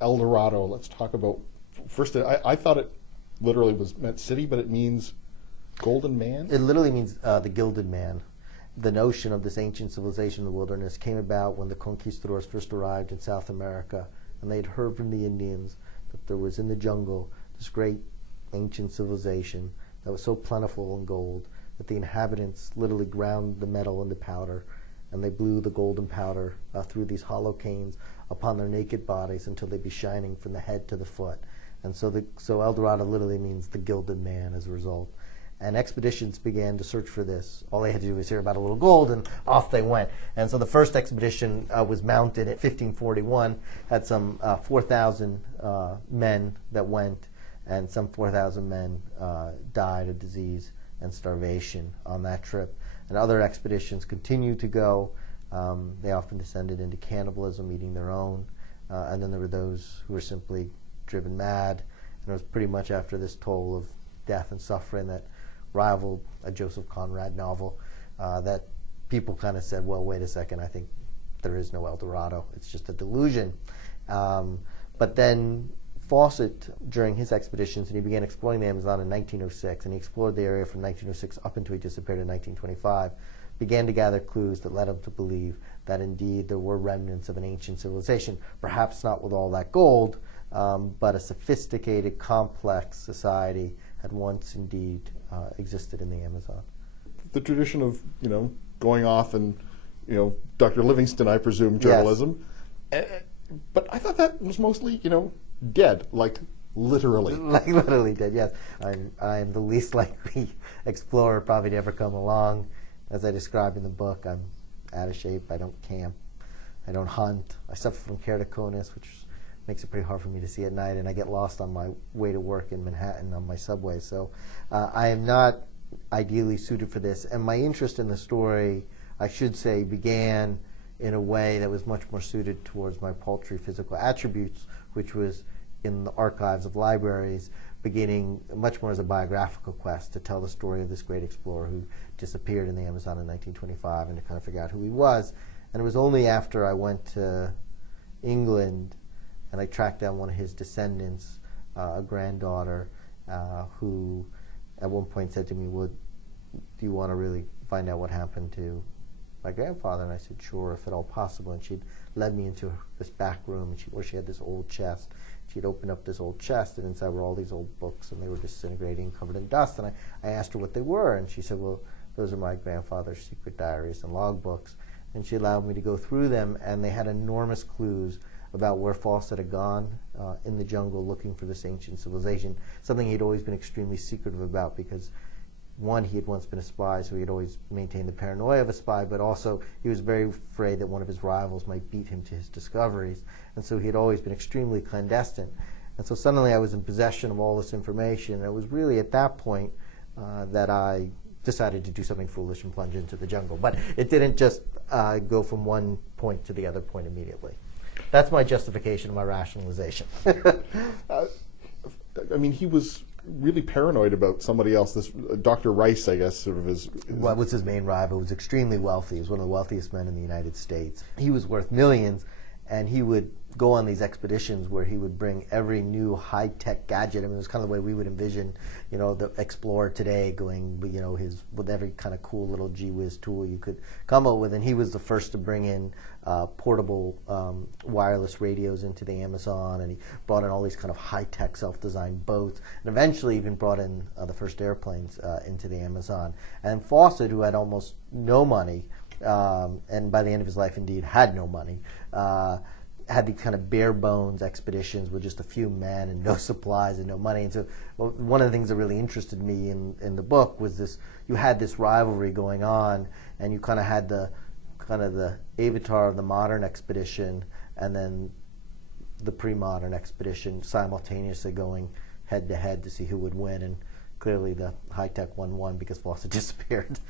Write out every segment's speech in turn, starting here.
El Dorado. Let's talk about first. I thought it literally meant city, but it means golden man. It literally means the gilded man. The notion of this ancient civilization in the wilderness came about when the conquistadors first arrived in South America, and they'd heard from the Indians that there was in the jungle this great ancient civilization that was so plentiful in gold that the inhabitants literally ground the metal into powder, and they blew the golden powder through these hollow canes upon their naked bodies until they'd be shining from the head to the foot. And so El Dorado literally means the gilded man as a result. And expeditions began to search for this. All they had to do was hear about a little gold, and off they went. And so the first expedition was mounted at 1541, had some 4,000 men that went, and some 4,000 men died of disease and starvation on that trip. And other expeditions continued to go. They often descended into cannibalism, eating their own. And then there were those who were simply driven mad. And it was pretty much after this toll of death and suffering that rivaled a Joseph Conrad novel that people kind of said, well, wait a second, I think there is no El Dorado. It's just a delusion. But then Fawcett, during his expeditions, and he began exploring the Amazon in 1906, and he explored the area from 1906 up until he disappeared in 1925, began to gather clues that led him to believe that indeed there were remnants of an ancient civilization, perhaps not with all that gold, but a sophisticated, complex society had once indeed existed in the Amazon. The tradition of, going off and, Dr. Livingston, I presume, journalism. Yes. But I thought that was mostly, dead, like literally. Like literally dead, yes. I am the least likely explorer probably to ever come along. As I describe in the book, I'm out of shape. I don't camp. I don't hunt. I suffer from keratoconus, which makes it pretty hard for me to see at night, and I get lost on my way to work in Manhattan on my subway. So I am not ideally suited for this. And my interest in the story, I should say, began in a way that was much more suited towards my paltry physical attributes, which was in the archives of libraries, beginning much more as a biographical quest to tell the story of this great explorer who disappeared in the Amazon in 1925 and to kind of figure out who he was. And it was only after I went to England and I tracked down one of his descendants, a granddaughter, who at one point said to me, well, do you want to really find out what happened to my grandfather? And I said, sure, if at all possible. And she'd led me into this back room where she had this old chest. She'd opened up this old chest, and inside were all these old books, and they were disintegrating, covered in dust. And I asked her what they were, and she said, well, those are my grandfather's secret diaries and logbooks. And she allowed me to go through them, and they had enormous clues about where Fawcett had gone in the jungle looking for this ancient civilization, something he'd always been extremely secretive about because, one, he had once been a spy, so he had always maintained the paranoia of a spy, but also he was very afraid that one of his rivals might beat him to his discoveries, and so he had always been extremely clandestine. And so suddenly I was in possession of all this information, and it was really at that point that I decided to do something foolish and plunge into the jungle. But it didn't just go from one point to the other point immediately. That's my justification, my rationalization. I mean, he was really paranoid about somebody else. This Dr. Rice, I guess, sort of his What was his main rival? He was extremely wealthy. He was one of the wealthiest men in the United States. He was worth millions, and he would go on these expeditions where he would bring every new high-tech gadget. I mean, it was kind of the way we would envision, the explorer today going, with every kind of cool little gee-whiz tool you could come up with. And he was the first to bring in portable wireless radios into the Amazon, and he brought in all these kind of high-tech self-designed boats, and eventually even brought in the first airplanes into the Amazon. And Fawcett, who had almost no money, and by the end of his life indeed had no money, had these kind of bare bones expeditions with just a few men and no supplies and no money. And so one of the things that really interested me in the book was this: you had this rivalry going on, and you kind of had the avatar of the modern expedition and then the pre-modern expedition simultaneously going head to head to see who would win. And clearly the high-tech one won because Fawcett disappeared.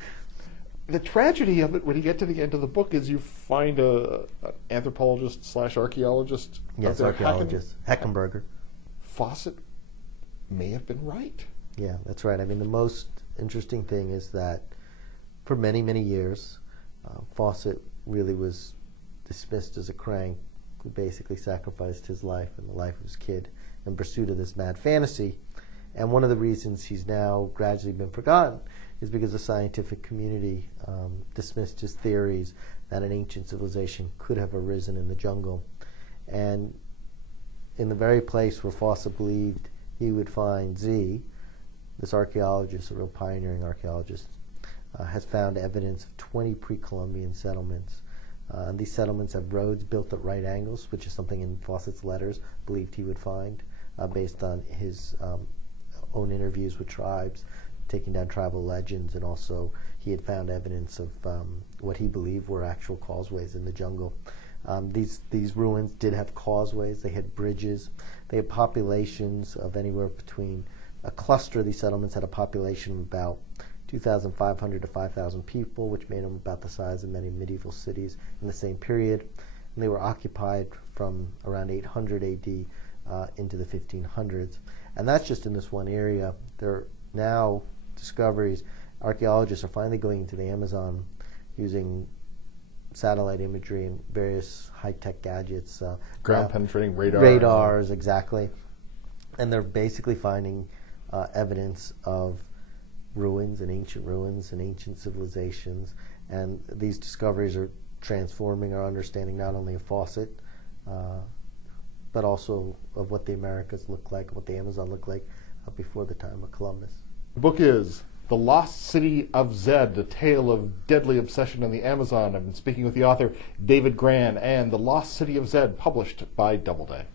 The tragedy of it, when you get to the end of the book, is you find an anthropologist / archaeologist. Yes, archaeologist, Heckenberger. Fawcett may have been right. Yeah, that's right. I mean, the most interesting thing is that for many, many years, Fawcett really was dismissed as a crank who basically sacrificed his life and the life of his kid in pursuit of this mad fantasy. And one of the reasons he's now gradually been forgotten is because the scientific community dismissed his theories that an ancient civilization could have arisen in the jungle. And in the very place where Fawcett believed he would find Z, this archaeologist, a real pioneering archaeologist, has found evidence of 20 pre-Columbian settlements. These settlements have roads built at right angles, which is something in Fawcett's letters believed he would find, based on his own interviews with tribes, taking down tribal legends, and also he had found evidence of what he believed were actual causeways in the jungle. These ruins did have causeways, they had bridges, they had populations of anywhere between, a cluster of these settlements had a population of about 2,500 to 5,000 people, which made them about the size of many medieval cities in the same period. And they were occupied from around 800 AD into the 1500s. And that's just in this one area. There are now discoveries. Archaeologists are finally going into the Amazon using satellite imagery and various high-tech gadgets. Ground-penetrating radar. Radars, exactly. And they're basically finding evidence of ruins and ancient civilizations. And these discoveries are transforming our understanding not only of Fawcett, but also of what the Americas look like, what the Amazon looked like before the time of Columbus. The book is The Lost City of Zed, a tale of deadly obsession in the Amazon. I've been speaking with the author, David Grann, and The Lost City of Zed, published by Doubleday.